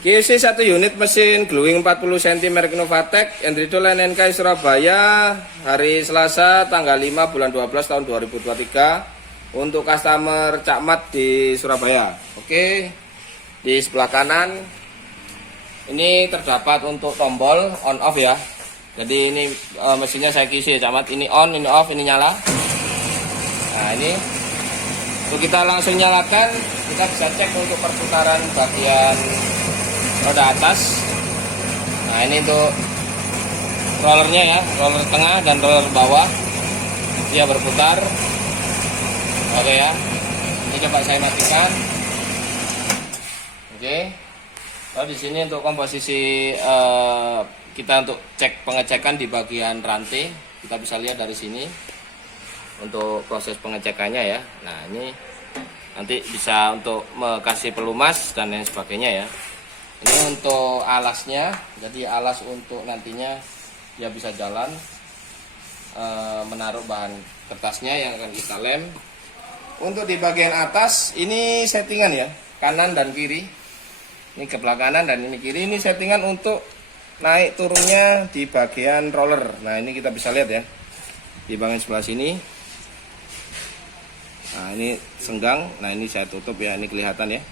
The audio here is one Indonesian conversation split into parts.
QC 1 unit mesin gluing 40 cm merek Novatek, Endrido NNK Surabaya, hari Selasa tanggal 5 bulan 12 tahun 2023 untuk customer Cak Mat di Surabaya. Oke, di sebelah kanan ini terdapat untuk tombol on off ya. Jadi ini mesinnya saya QC Cak Mat, ini on, ini off, ini nyala. Nah ini untuk kita langsung nyalakan, kita bisa cek untuk perputaran bagian roda atas. Nah ini untuk rollernya ya, roller tengah dan roller bawah, dia berputar. Oke ya, ini coba saya matikan. Oke, lalu di sini untuk komposisi kita untuk cek pengecekan di bagian rantai, kita bisa lihat dari sini untuk proses pengecekannya ya. Nah ini nanti bisa untuk kasih pelumas dan lain sebagainya ya. Ini untuk alasnya, jadi alas untuk nantinya dia bisa jalan menaruh bahan kertasnya yang akan kita lem. Untuk di bagian atas ini settingan ya, kanan dan kiri. Ini sebelah kanan dan ini kiri, ini settingan untuk naik turunnya di bagian roller. Nah ini kita bisa lihat ya, di bagian sebelah sini. Nah ini senggang, nah ini saya tutup ya, ini kelihatan ya.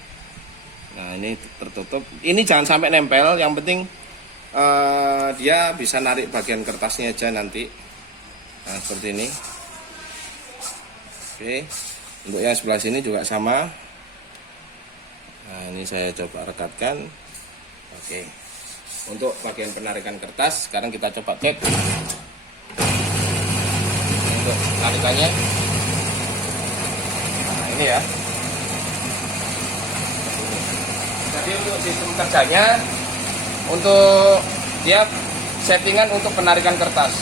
Nah ini tertutup, ini jangan sampai nempel, yang penting dia bisa narik bagian kertasnya aja nanti. Nah seperti ini. Oke, untuk yang sebelah sini juga sama. Nah ini saya coba rekatkan. Oke, untuk bagian penarikan kertas sekarang kita coba cek untuk penarikannya. Nah ini ya. Jadi untuk sistem kerjanya, untuk dia settingan untuk penarikan kertas.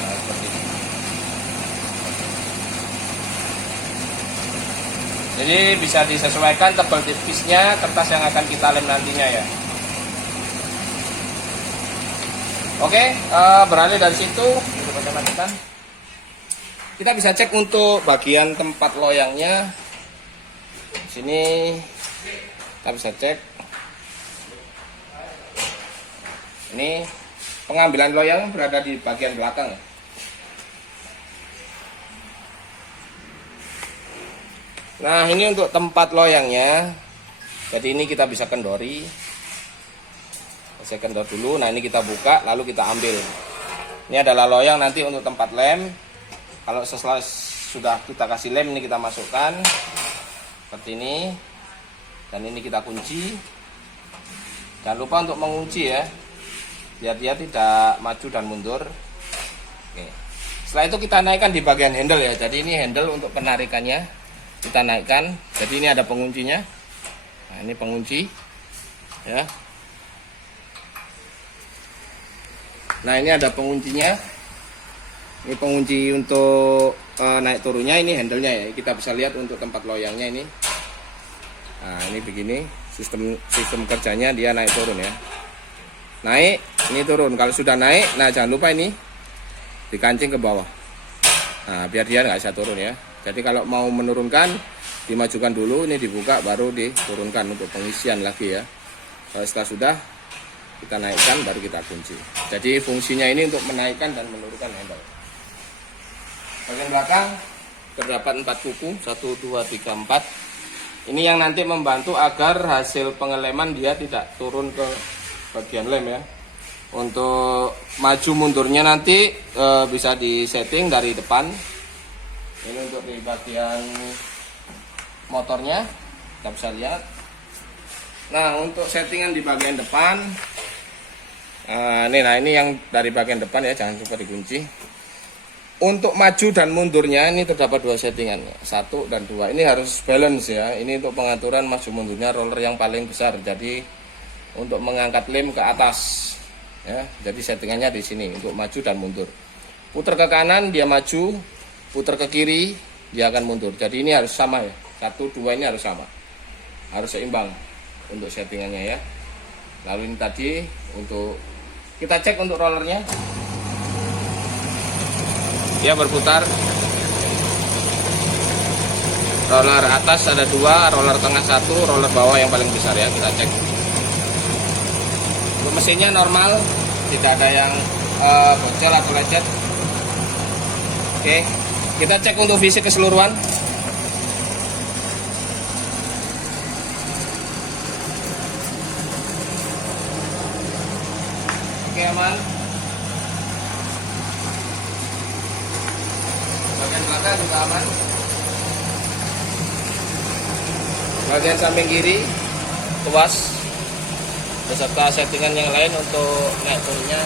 Nah, seperti ini. Jadi bisa disesuaikan tebal tipisnya kertas yang akan kita lem nantinya ya. Oke, beralih dari situ, kita bisa cek untuk bagian tempat loyangnya. Sini kita bisa cek. Ini pengambilan loyang berada di bagian belakang. Nah ini untuk tempat loyangnya. Jadi ini kita bisa kendori. Saya kendor dulu. Nah ini kita buka lalu kita ambil. Ini adalah loyang nanti untuk tempat lem. Kalau setelah sudah kita kasih lem, ini kita masukkan seperti ini. Dan ini kita kunci. Jangan lupa untuk mengunci ya, biar dia tidak maju dan mundur. Oke. Setelah itu kita naikkan di bagian handle ya. Jadi ini handle untuk penarikannya kita naikkan. Jadi ini ada penguncinya. Nah ini pengunci ya. Nah ini ada penguncinya. Ini pengunci untuk naik turunnya. Ini handlenya ya. Kita bisa lihat untuk tempat loyangnya ini. Nah ini begini sistem kerjanya, dia naik turun ya. Naik, ini turun. Kalau sudah naik, nah jangan lupa ini dikancing ke bawah. Nah biar dia nggak bisa turun ya. Jadi kalau mau menurunkan, dimajukan dulu, ini dibuka baru diturunkan untuk pengisian lagi ya. Kalau setelah sudah kita naikkan baru kita kunci. Jadi fungsinya ini untuk menaikkan dan menurunkan handle. Bagian belakang terdapat 4 kuku, 1, 2, 3, 4. Ini yang nanti membantu agar hasil pengeleman dia tidak turun ke bagian lem ya. Untuk maju mundurnya nanti bisa disetting dari depan. Ini untuk di bagian motornya kita bisa lihat. Nah untuk settingan di bagian depan, ini yang dari bagian depan ya, jangan lupa dikunci. Untuk maju dan mundurnya ini terdapat 2 settingan, 1 dan 2. Ini harus balance ya. Ini untuk pengaturan maju mundurnya roller yang paling besar. Jadi untuk mengangkat lem ke atas ya. Jadi settingannya di sini untuk maju dan mundur. Putar ke kanan dia maju, putar ke kiri dia akan mundur. Jadi ini harus sama ya. 1, 2 ini harus sama. Harus seimbang untuk settingannya ya. Lalu ini tadi untuk kita cek untuk rollernya. Dia berputar. Roller atas ada 2, roller tengah 1, roller bawah yang paling besar ya, kita cek. Untuk mesinnya normal, tidak ada yang bocor atau lecet. Oke, kita cek untuk visi keseluruhan. Oke, aman. Bagian belakang juga aman. Bagian samping kiri tuas beserta settingan yang lain untuk naik turunnya.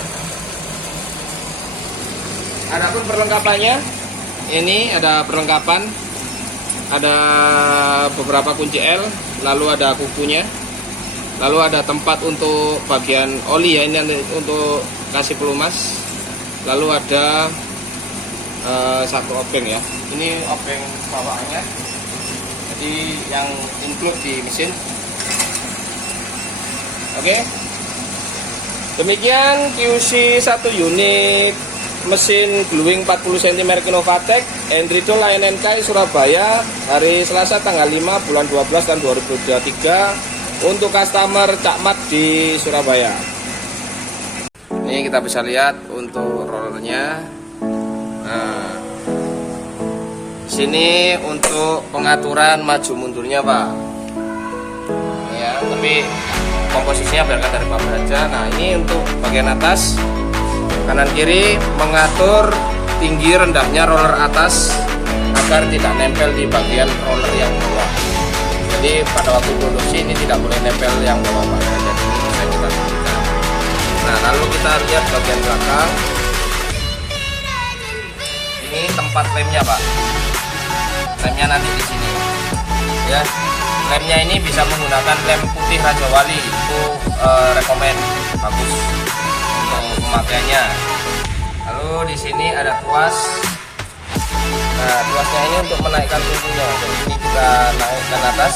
Adapun perlengkapannya, ini ada perlengkapan, ada beberapa kunci L, lalu ada kukunya, lalu ada tempat untuk bagian oli ya, ini untuk kasih pelumas, lalu ada satu obeng ya, ini obeng bawaannya, jadi yang include di mesin. Oke, demikian QC 1 unit mesin gluing 40 cm merek Innovatek Hendrido LNK Surabaya hari Selasa tanggal 5 bulan 12 tahun 2023 untuk customer Cak Mat di Surabaya. Ini kita bisa lihat untuk rollernya. Nah, sini untuk pengaturan maju mundurnya Pak. Ya, tapi komposisinya biarkan dari Pak aja. Nah, ini untuk bagian atas. Kanan kiri mengatur tinggi rendahnya roller atas agar tidak nempel di bagian roller yang bawah. Jadi pada waktu produksi ini tidak boleh nempel yang bawah Pak. Jadi bisa kita sembunyikan. Nah, lalu kita lihat bagian belakang. Ini tempat lemnya Pak. Lemnya nanti di sini. Ya. Lemnya ini bisa menggunakan lem putih Raja Wali, itu rekomend, bagus untuk pemakaiannya. Lalu di sini ada tuas. Nah, tuasnya ini untuk menaikkan tumpunya. Jadi ini kita naikkan atas,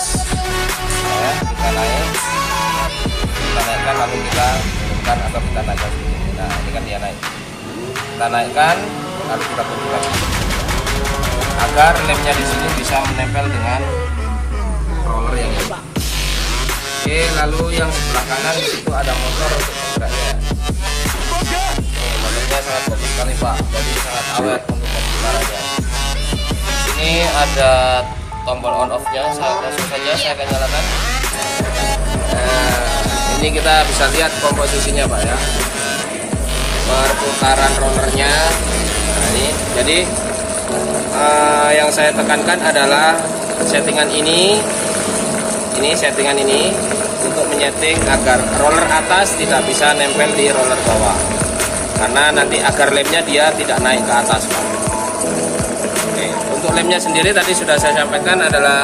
ya, kita naikkan lalu kita turunkan atau kita naikkan. Nah, ini kan dia naik. Kita naikkan lalu kita turunkan agar lemnya di sini bisa menempel dengan roller yang ini. Oke, lalu yang sebelah kanan di situ ada motor untuk penggeraknya. Motornya sangat bagus sekali Pak, jadi sangat awet untuk pemutarannya. Ini ada tombol on off-nya, langsung saja saya akan nyalakan. Nah, ini kita bisa lihat komposisinya Pak ya, perputaran rollernya. Nah, ini jadi yang saya tekankan adalah settingan ini settingan ini untuk menyeting agar roller atas tidak bisa nempel di roller bawah, karena nanti agar lemnya dia tidak naik ke atas Pak. Oke, untuk lemnya sendiri tadi sudah saya sampaikan adalah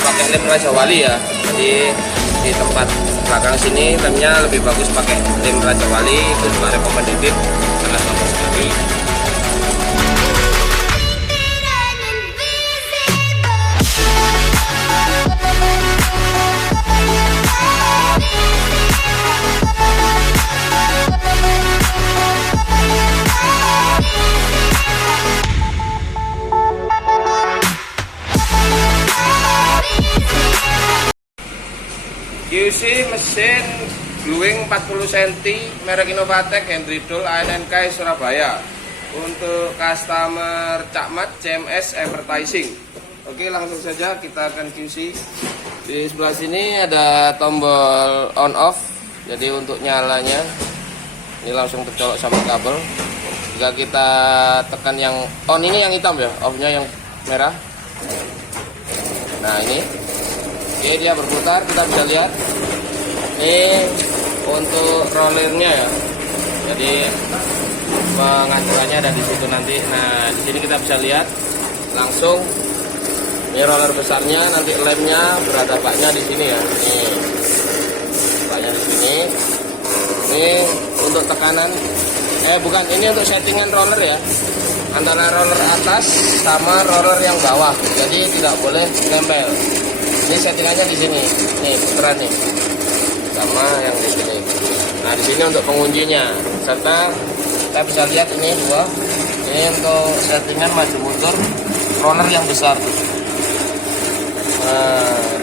pakai lem Raja Wali ya, jadi di tempat belakang sini lemnya lebih bagus pakai lem Raja Wali, itu juga recommended, sangat bagus sekali. QC mesin gluing 40 cm merek Innovatek Hendrido LNK Surabaya untuk customer Cak Mat CMS Advertising. Oke, langsung saja kita akan QC. Di sebelah sini ada tombol on off, jadi untuk nyalanya ini langsung tercolok sama kabel. Jika kita tekan yang on, ini yang hitam ya, off-nya yang merah. Nah, ini oke, dia berputar, kita bisa lihat. Ini untuk rollernya ya. Jadi pengaturannya ada di situ nanti. Nah, di sini kita bisa lihat langsung ini roller besarnya, nanti lemnya berada baknya di sini ya. Ini baknya di sini. Ini untuk tekanan. Bukan, ini untuk settingan roller ya. Antara roller atas sama roller yang bawah. Jadi tidak boleh nempel. Ini settingannya di sini. Nih, puteran nih. Sama yang di sini. Nah, di sini untuk penguncinya. Serta kita bisa lihat ini dua. Ini untuk settingan maju mundur roller yang besar.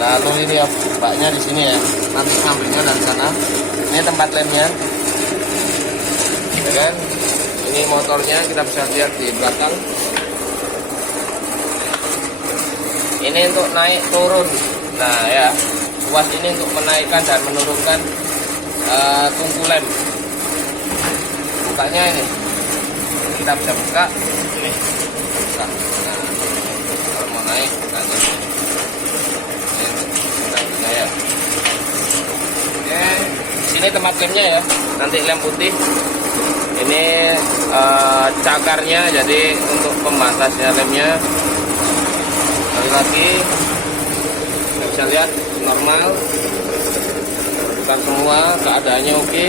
Lalu ini ya baknya di sini ya, nanti ngambilnya dari sana. Ini tempat lemnya, ya kan? Ini motornya kita bisa lihat di belakang. Ini untuk naik turun. Nah ya, ruas ini untuk menaikkan dan menurunkan tungku lem. Bukanya ini, kita bisa buka. Ini, buka. Nah, kalau mau naik, bukanya. Ya. Oke, sini tempat lemnya ya. Nanti lem putih. Ini cakarnya, jadi untuk pembatasnya lemnya. Sekali lagi, kita bisa lihat normal. Bukan semua, keadaannya oke.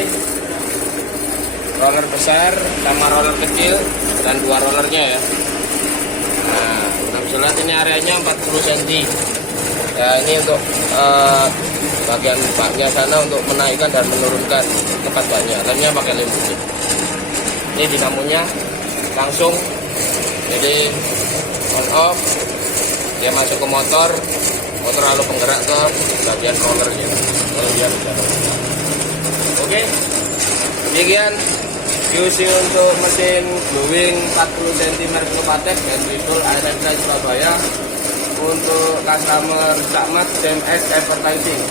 Roller besar sama roller kecil dan dua rollernya ya. Nah, kita bisa lihat ini areanya 40 cm. Ya, ini untuk bagian baknya sana untuk menaikkan dan menurunkan tempat baknya. Lemnya pakai lem putih. Ini dinamonya langsung, jadi on off, dia masuk ke motor lalu penggerak ke bagian rollernya. Kalau dia bicara. Oke, demikian QC untuk mesin Blowing 40 cm Patek dan Bristol ASMC Surabaya untuk customer Cakmat DMS Advertising.